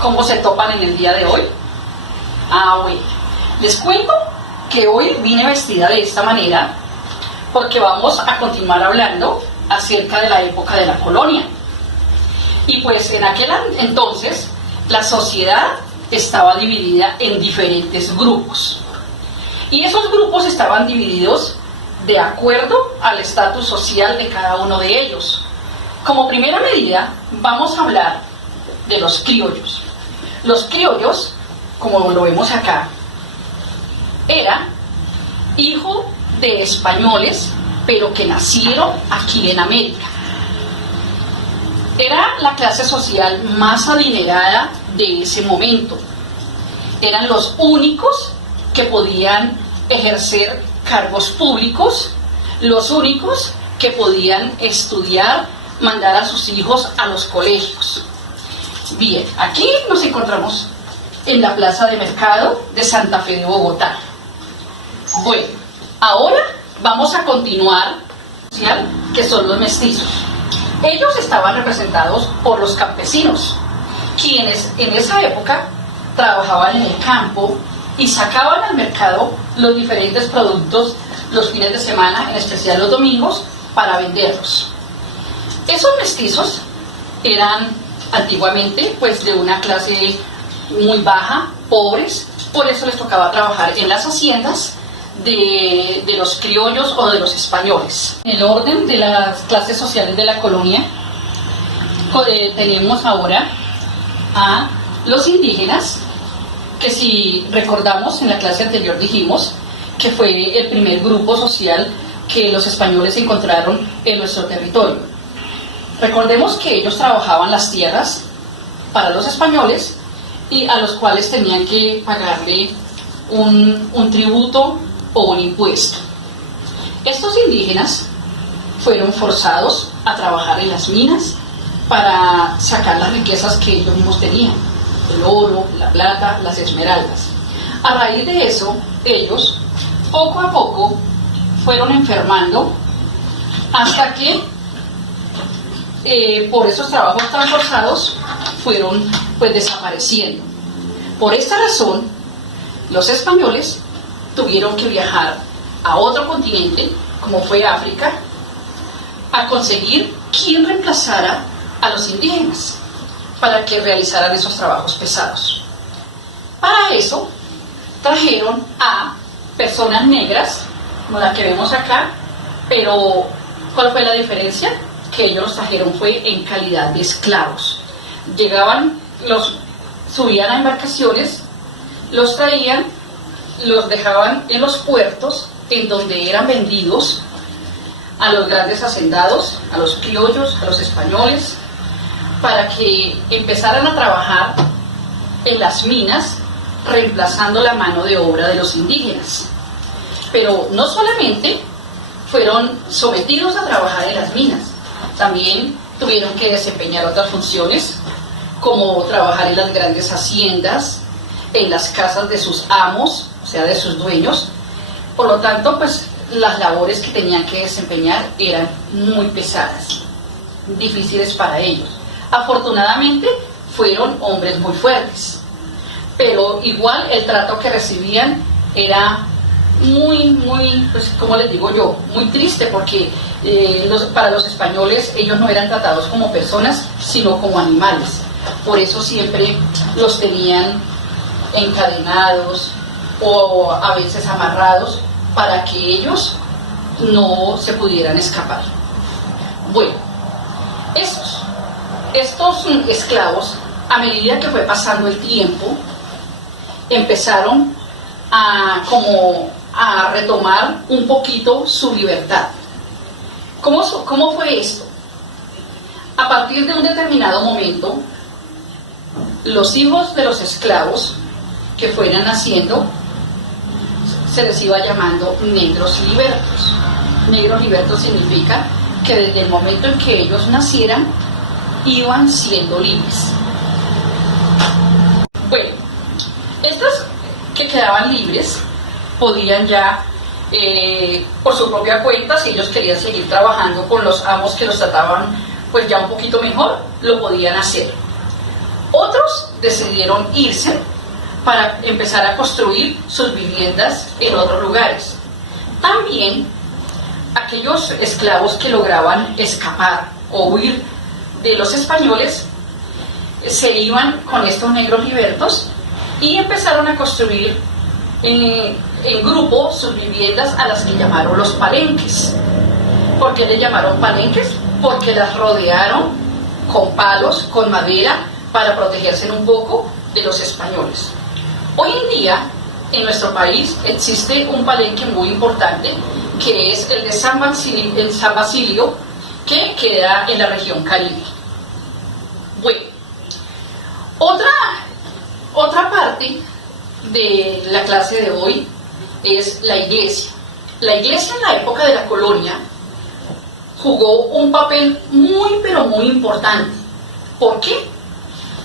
¿Cómo se topan en el día de hoy? Bueno, les cuento que hoy vine vestida de esta manera porque vamos a continuar hablando acerca de la época de la colonia. Y pues en aquel entonces la sociedad estaba dividida en diferentes grupos. Y esos grupos estaban divididos de acuerdo al estatus social de cada uno de ellos. Como primera medida, vamos a hablar de los criollos. Los criollos, como lo vemos acá, era hijo de españoles, pero que nacieron aquí en América. Era la clase social más adinerada de ese momento. Eran los únicos que podían ejercer cargos públicos, los únicos que podían estudiar, mandar a sus hijos a los colegios. Bien, aquí nos encontramos en la plaza de mercado de Santa Fe de Bogotá. Bueno, ahora vamos a continuar, que son los mestizos. Ellos estaban representados por los campesinos, quienes en esa época trabajaban en el campo y sacaban al mercado los diferentes productos los fines de semana, en especial los domingos, para venderlos. Esos mestizos eran antiguamente pues de una clase muy baja, pobres, por eso les tocaba trabajar en las haciendas de los criollos o de los españoles. En el orden de las clases sociales de la colonia, tenemos ahora a los indígenas, que si recordamos en la clase anterior dijimos que fue el primer grupo social que los españoles encontraron en nuestro territorio. Recordemos que ellos trabajaban las tierras para los españoles y a los cuales tenían que pagarle un tributo o un impuesto. Estos indígenas fueron forzados a trabajar en las minas para sacar las riquezas que ellos mismos tenían, el oro, la plata, las esmeraldas. A raíz de eso, ellos poco a poco fueron enfermando hasta que por esos trabajos tan forzados fueron pues desapareciendo. Por esta razón, los españoles tuvieron que viajar a otro continente, como fue África, a conseguir quien reemplazara a los indígenas para que realizaran esos trabajos pesados. Para eso trajeron a personas negras, como la que vemos acá, pero ¿cuál fue la diferencia? Que ellos los trajeron fue en calidad de esclavos. Llegaban, subían a embarcaciones, los traían, los dejaban en los puertos en donde eran vendidos a los grandes hacendados, a los criollos, a los españoles, para que empezaran a trabajar en las minas, reemplazando la mano de obra de los indígenas. Pero no solamente fueron sometidos a trabajar en las minas, también tuvieron que desempeñar otras funciones, como trabajar en las grandes haciendas, en las casas de sus amos, o sea, de sus dueños. Por lo tanto, pues las labores que tenían que desempeñar eran muy pesadas, difíciles para ellos. Afortunadamente, fueron hombres muy fuertes, pero igual el trato que recibían era muy, pues, como les digo yo, muy triste, porque para los españoles ellos no eran tratados como personas, sino como animales. Por eso siempre los tenían encadenados o a veces amarrados para que ellos no se pudieran escapar. Bueno, estos esclavos, a medida que fue pasando el tiempo, empezaron a retomar un poquito su libertad. ¿Cómo fue esto? A partir de un determinado momento, los hijos de los esclavos que fueran naciendo se les iba llamando negros libertos. Negros libertos significa que desde el momento en que ellos nacieran iban siendo libres. Bueno, estos que quedaban libres podían ya por su propia cuenta, si ellos querían seguir trabajando con los amos que los trataban pues ya un poquito mejor, lo podían hacer. Otros decidieron irse para empezar a construir sus viviendas en otros lugares. También aquellos esclavos que lograban escapar o huir de los españoles se iban con estos negros libertos y empezaron a construir en grupo sus viviendas, a las que llamaron los palenques. ¿Por qué le llamaron palenques? Porque las rodearon con palos, con madera, para protegerse un poco de los españoles. Hoy en día, en nuestro país, existe un palenque muy importante, que es el de San Basilio, que queda en la región Caribe. Bueno, otra parte de la clase de hoy es la iglesia. La iglesia en la época de la colonia jugó un papel muy, pero muy importante. ¿Por qué?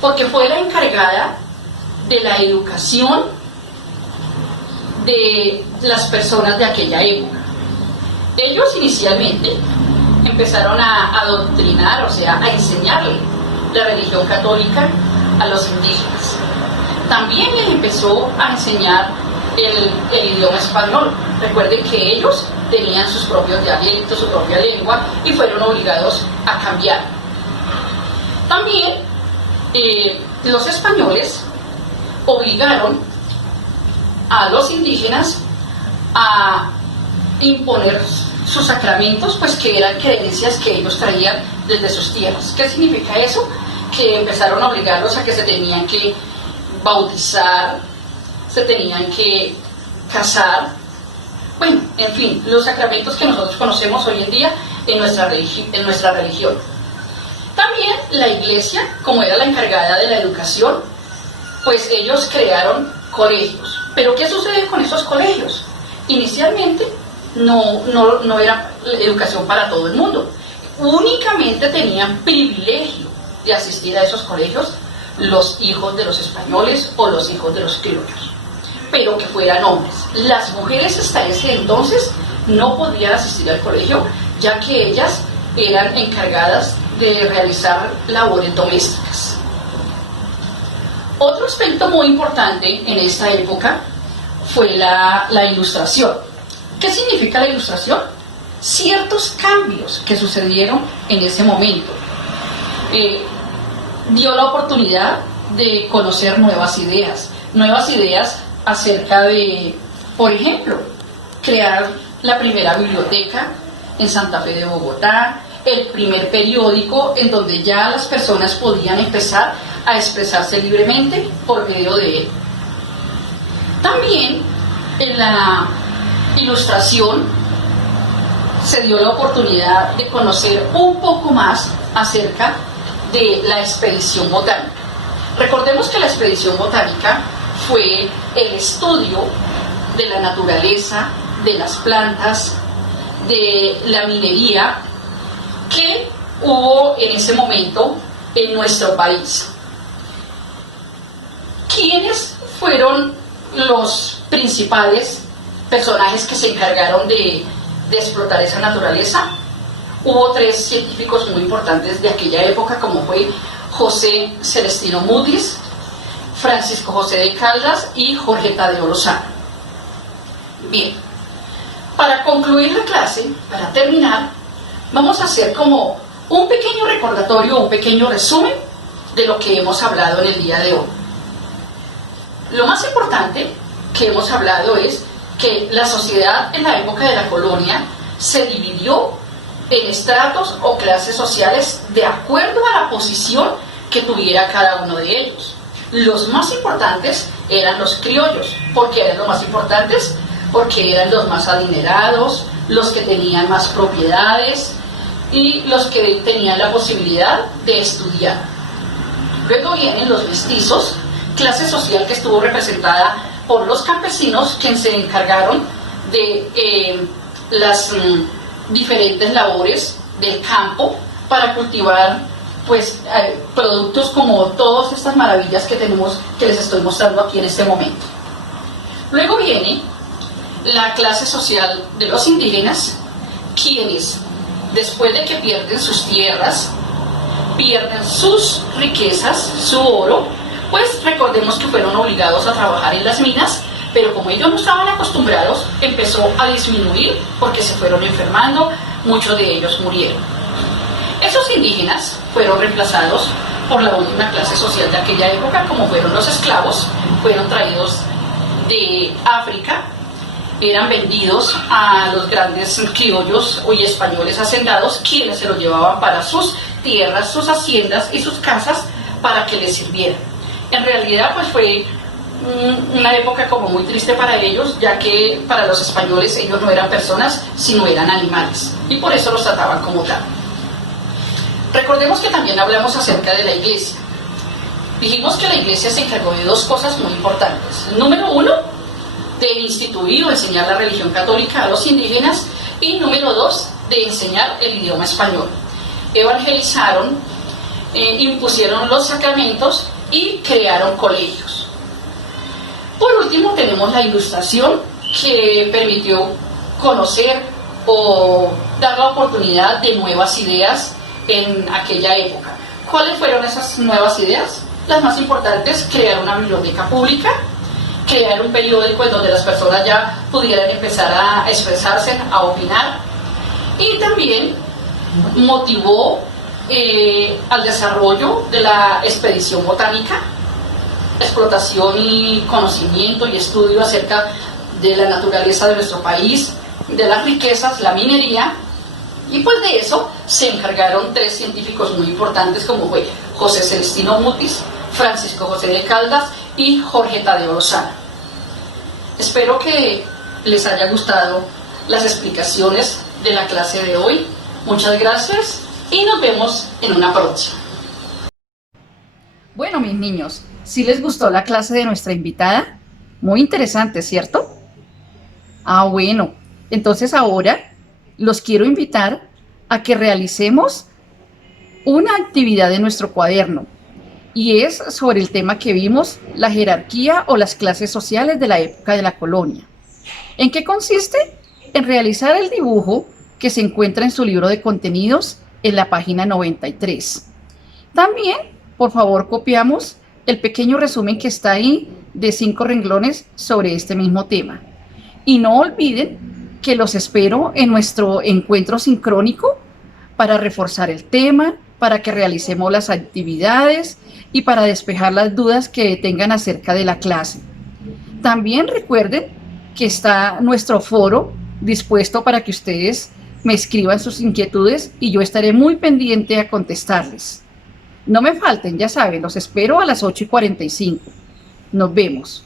Porque fue la encargada de la educación de las personas de aquella época. Ellos inicialmente empezaron a adoctrinar, o sea, a enseñarle la religión católica a los indígenas. También les empezó a enseñar el idioma español. Recuerden que ellos tenían sus propios dialectos, su propia lengua, y fueron obligados a cambiar. También los españoles obligaron a los indígenas a imponer sus sacramentos, pues que eran creencias que ellos traían desde sus tierras. ¿Qué significa eso? Que empezaron a obligarlos a que se tenían que bautizar, se tenían que casar, bueno, en fin, los sacramentos que nosotros conocemos hoy en día en nuestra religión. También la iglesia, como era la encargada de la educación, pues ellos crearon colegios. ¿Pero qué sucede con estos colegios? Inicialmente no era educación para todo el mundo. Únicamente tenían privilegio de asistir a esos colegios los hijos de los españoles o los hijos de los criollos, pero que fueran hombres. Las mujeres hasta ese entonces no podían asistir al colegio, ya que ellas eran encargadas de realizar labores domésticas. Otro aspecto muy importante en esta época fue la ilustración. ¿Qué significa la ilustración? Ciertos cambios que sucedieron en ese momento. Dio la oportunidad de conocer nuevas ideas acerca de, por ejemplo, crear la primera biblioteca en Santa Fe de Bogotá, el primer periódico en donde ya las personas podían empezar a expresarse libremente por medio de él. También en la ilustración se dio la oportunidad de conocer un poco más acerca de la expedición botánica. Recordemos que la expedición botánica fue el estudio de la naturaleza, de las plantas, de la minería que hubo en ese momento en nuestro país. ¿Quiénes fueron los principales personajes que se encargaron de explotar esa naturaleza? Hubo tres científicos muy importantes de aquella época, como fue José Celestino Mudis, Francisco José de Caldas y Jorge Tadeo Lozano. Bien, para concluir la clase, para terminar, vamos a hacer como un pequeño recordatorio, un pequeño resumen de lo que hemos hablado en el día de hoy. Lo más importante que hemos hablado es que la sociedad en la época de la colonia se dividió en estratos o clases sociales de acuerdo a la posición que tuviera cada uno de ellos. Los más importantes eran los criollos. ¿Por qué eran los más importantes? Porque eran los más adinerados, los que tenían más propiedades y los que tenían la posibilidad de estudiar. Luego vienen los mestizos, clase social que estuvo representada por los campesinos, que se encargaron de las diferentes labores del campo para cultivar productos como todas estas maravillas que tenemos, que les estoy mostrando aquí en este momento. Luego viene la clase social de los indígenas, quienes después de que pierden sus tierras, pierden sus riquezas, su oro, pues Recordemos que fueron obligados a trabajar en las minas, pero como ellos no estaban acostumbrados, empezó a disminuir porque se fueron enfermando, muchos de ellos murieron. Esos indígenas fueron reemplazados por la última clase social de aquella época, como fueron los esclavos. Fueron traídos de África, eran vendidos a los grandes criollos y españoles hacendados, quienes se los llevaban para sus tierras, sus haciendas y sus casas para que les sirvieran. En realidad pues fue una época como muy triste para ellos, ya que para los españoles ellos no eran personas, sino eran animales, y por eso los trataban como tal. Recordemos que también hablamos acerca de la iglesia. Dijimos que la iglesia se encargó de dos cosas muy importantes. Número uno, de instituir o enseñar la religión católica a los indígenas, y número dos, de enseñar el idioma español. Evangelizaron, impusieron los sacramentos y crearon colegios. Por último tenemos la Ilustración, que permitió conocer o dar la oportunidad de nuevas ideas en aquella época. ¿Cuáles fueron esas nuevas ideas? Las más importantes: crear una biblioteca pública, crear un periódico en donde las personas ya pudieran empezar a expresarse, a opinar, y también motivó al desarrollo de la expedición botánica, explotación y conocimiento y estudio acerca de la naturaleza de nuestro país, de las riquezas, la minería, y pues de eso se encargaron tres científicos muy importantes, como fue José Celestino Mutis, Francisco José de Caldas y Jorge Tadeo Lozano. Espero que les haya gustado las explicaciones de la clase de hoy. Muchas gracias y nos vemos en una próxima. Bueno, mis niños, ¿sí les gustó la clase de nuestra invitada? Muy interesante, ¿cierto? Bueno, entonces ahora los quiero invitar a que realicemos una actividad de nuestro cuaderno, y es sobre el tema que vimos, la jerarquía o las clases sociales de la época de la colonia. ¿En qué consiste? En realizar el dibujo que se encuentra en su libro de contenidos en la página 93. También, por favor, copiamos el pequeño resumen que está ahí de 5 renglones sobre este mismo tema. Y no olviden que los espero en nuestro encuentro sincrónico para reforzar el tema, para que realicemos las actividades y para despejar las dudas que tengan acerca de la clase. También recuerden que está nuestro foro dispuesto para que ustedes me escriban sus inquietudes y yo estaré muy pendiente a contestarles. No me falten, ya saben, los espero a las 8:45. Nos vemos.